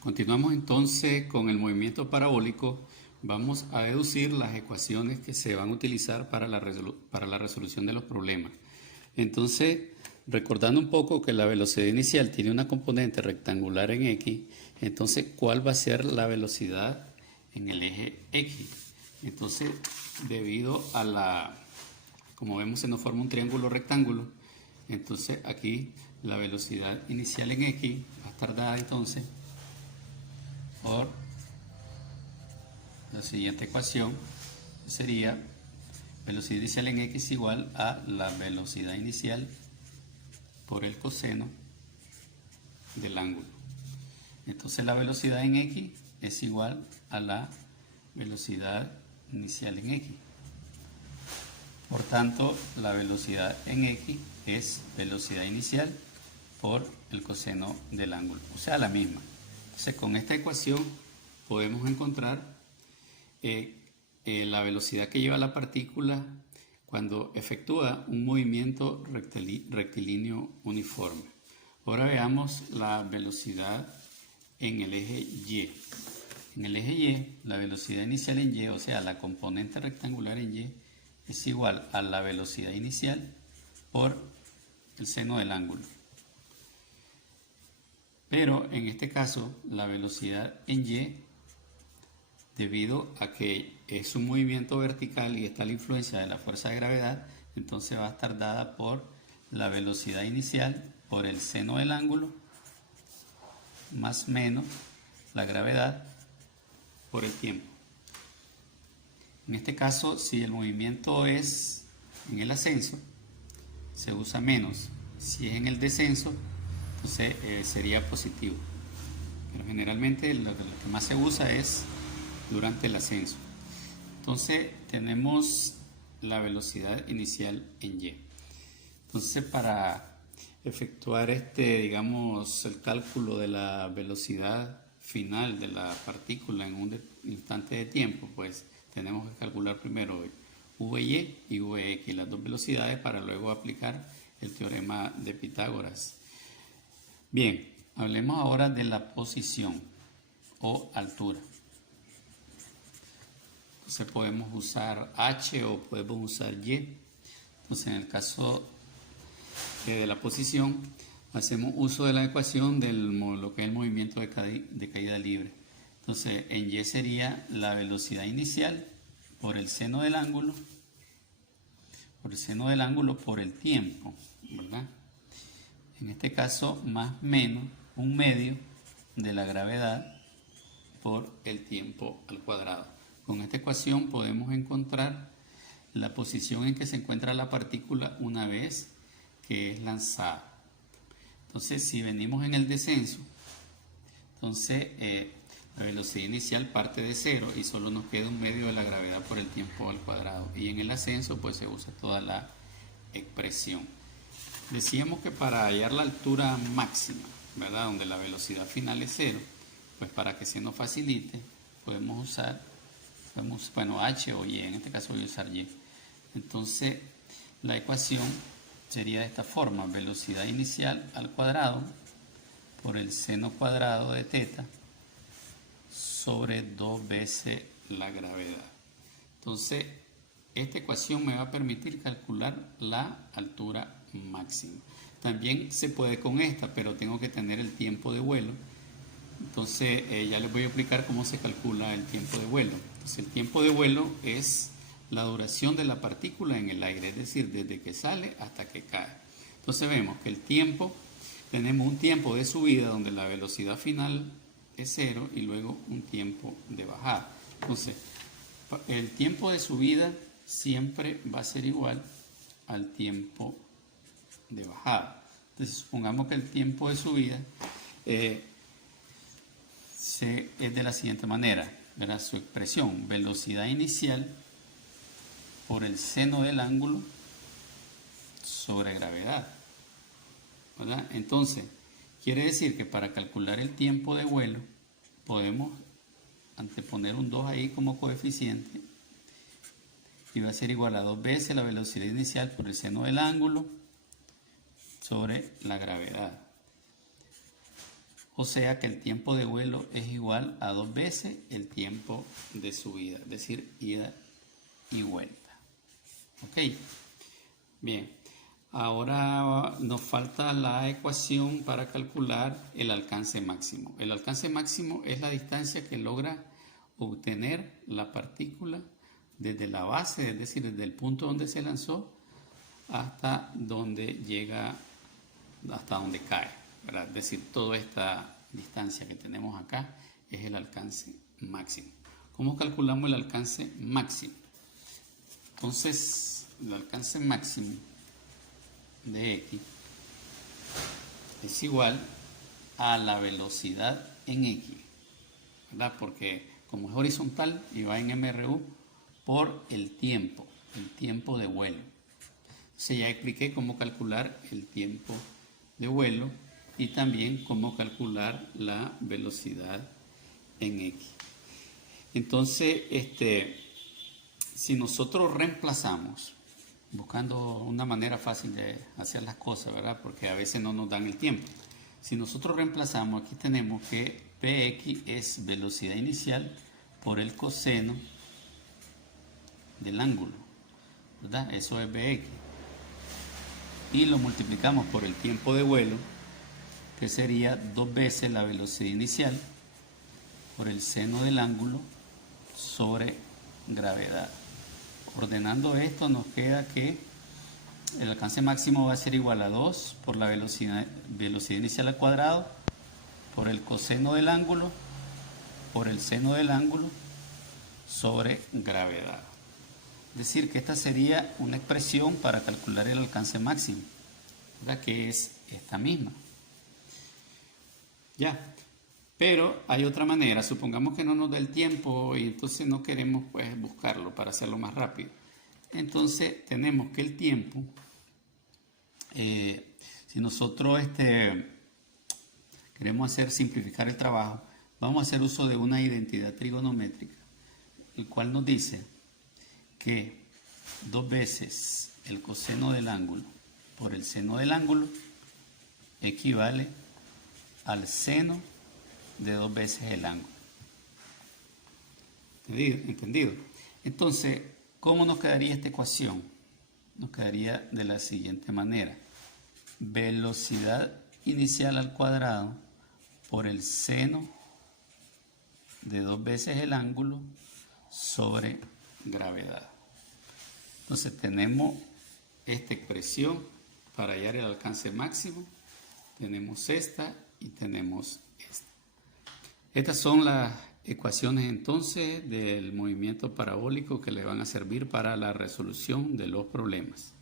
Continuamos entonces con el movimiento parabólico. Vamos a deducir las ecuaciones que se van a utilizar para la resolución de los problemas. Entonces, recordando un poco que la velocidad inicial tiene una componente rectangular en X, entonces, ¿cuál va a ser la velocidad en el eje X? Entonces, debido a como vemos se nos forma un triángulo rectángulo, entonces aquí la velocidad inicial en X va a estar dada entonces por la siguiente ecuación, sería velocidad inicial en X igual a la velocidad inicial por el coseno del ángulo. Entonces la velocidad en X es igual a la velocidad inicial en X. Por tanto, la velocidad en X es velocidad inicial por el coseno del ángulo, o sea, la misma. Entonces, con esta ecuación podemos encontrar la velocidad que lleva la partícula cuando efectúa un movimiento rectilíneo uniforme. Ahora veamos la velocidad en el eje Y. En el eje Y, la velocidad inicial en Y, o sea, la componente rectangular en Y, es igual a la velocidad inicial por el seno del ángulo. Pero en este caso, la velocidad en Y, debido a que es un movimiento vertical y está la influencia de la fuerza de gravedad, entonces va a estar dada por la velocidad inicial por el seno del ángulo más menos la gravedad por el tiempo. En este caso, si el movimiento es en el ascenso, se usa menos. Si es en el descenso, entonces sería positivo. Pero generalmente lo que más se usa es durante el ascenso. Entonces tenemos la velocidad inicial en Y. Entonces para efectuar digamos, el cálculo de la velocidad final de la partícula en un instante de tiempo, pues tenemos que calcular primero VY y VX, las dos velocidades, para luego aplicar el teorema de Pitágoras. Bien, hablemos ahora de la posición o altura. Entonces podemos usar H o podemos usar Y. Entonces en el caso de la posición, hacemos uso de la ecuación de lo que es el movimiento de caída libre. Entonces en Y sería la velocidad inicial por el seno del ángulo, por el tiempo, ¿verdad? En este caso, más menos un medio de la gravedad por el tiempo al cuadrado. Con esta ecuación podemos encontrar la posición en que se encuentra la partícula una vez que es lanzada. Entonces, si venimos en el descenso, entonces la velocidad inicial parte de cero y solo nos queda un medio de la gravedad por el tiempo al cuadrado. Y en el ascenso, pues se usa toda la expresión. Decíamos que para hallar la altura máxima, ¿verdad?, donde la velocidad final es cero, pues para que se nos facilite, podemos usar, bueno, H o Y, en este caso voy a usar Y. Entonces, la ecuación sería de esta forma: velocidad inicial al cuadrado por el seno cuadrado de teta sobre 2 veces la gravedad. Entonces, esta ecuación me va a permitir calcular la altura máxima. También se puede con esta, pero tengo que tener el tiempo de vuelo. Entonces, ya les voy a explicar cómo se calcula el tiempo de vuelo. Entonces, el tiempo de vuelo es la duración de la partícula en el aire, es decir, desde que sale hasta que cae. Entonces vemos que el tiempo, tenemos un tiempo de subida donde la velocidad final es cero y luego un tiempo de bajada. Entonces, el tiempo de subida siempre va a ser igual al tiempo de bajada. Entonces, supongamos que el tiempo de subida es de la siguiente manera, ¿verdad? Su expresión: velocidad inicial por el seno del ángulo sobre gravedad, ¿verdad? Entonces, quiere decir que para calcular el tiempo de vuelo podemos anteponer un 2 ahí como coeficiente y va a ser igual a 2 veces la velocidad inicial por el seno del ángulo sobre la gravedad. O sea que el tiempo de vuelo es igual a 2 veces el tiempo de subida, es decir, ida y vuelta. Ok, bien. Ahora nos falta la ecuación para calcular el alcance máximo. El alcance máximo es la distancia que logra obtener la partícula desde la base, es decir, desde el punto donde se lanzó hasta donde llega, hasta donde cae, ¿verdad? Es decir, toda esta distancia que tenemos acá es el alcance máximo. ¿Cómo calculamos el alcance máximo? Entonces, el alcance máximo de X es igual a la velocidad en X, ¿verdad? Porque como es horizontal y va en MRU por el tiempo de vuelo. Entonces ya expliqué cómo calcular el tiempo de vuelo y también cómo calcular la velocidad en X. Entonces, si nosotros reemplazamos, buscando una manera fácil de hacer las cosas, ¿verdad? Porque a veces no nos dan el tiempo. Si nosotros reemplazamos, aquí tenemos que Px es velocidad inicial por el coseno del ángulo, ¿verdad? Eso es Bx. Y lo multiplicamos por el tiempo de vuelo, que sería 2 veces la velocidad inicial por el seno del ángulo sobre gravedad. Ordenando esto nos queda que el alcance máximo va a ser igual a 2 por la velocidad inicial al cuadrado por el coseno del ángulo por el seno del ángulo sobre gravedad. Es decir, que esta sería una expresión para calcular el alcance máximo, ¿verdad? Que es esta misma. Ya. Pero hay otra manera, supongamos que no nos da el tiempo y entonces no queremos pues buscarlo para hacerlo más rápido. Entonces tenemos que el tiempo, si nosotros queremos simplificar el trabajo, vamos a hacer uso de una identidad trigonométrica, el cual nos dice que 2 veces el coseno del ángulo por el seno del ángulo equivale al seno de 2 veces el ángulo. ¿Entendido? Entonces, ¿cómo nos quedaría esta ecuación? Nos quedaría de la siguiente manera. Velocidad inicial al cuadrado por el seno de 2 veces el ángulo sobre gravedad. Entonces tenemos esta expresión para hallar el alcance máximo. Tenemos esta y tenemos esta. Estas son las ecuaciones entonces del movimiento parabólico que le van a servir para la resolución de los problemas.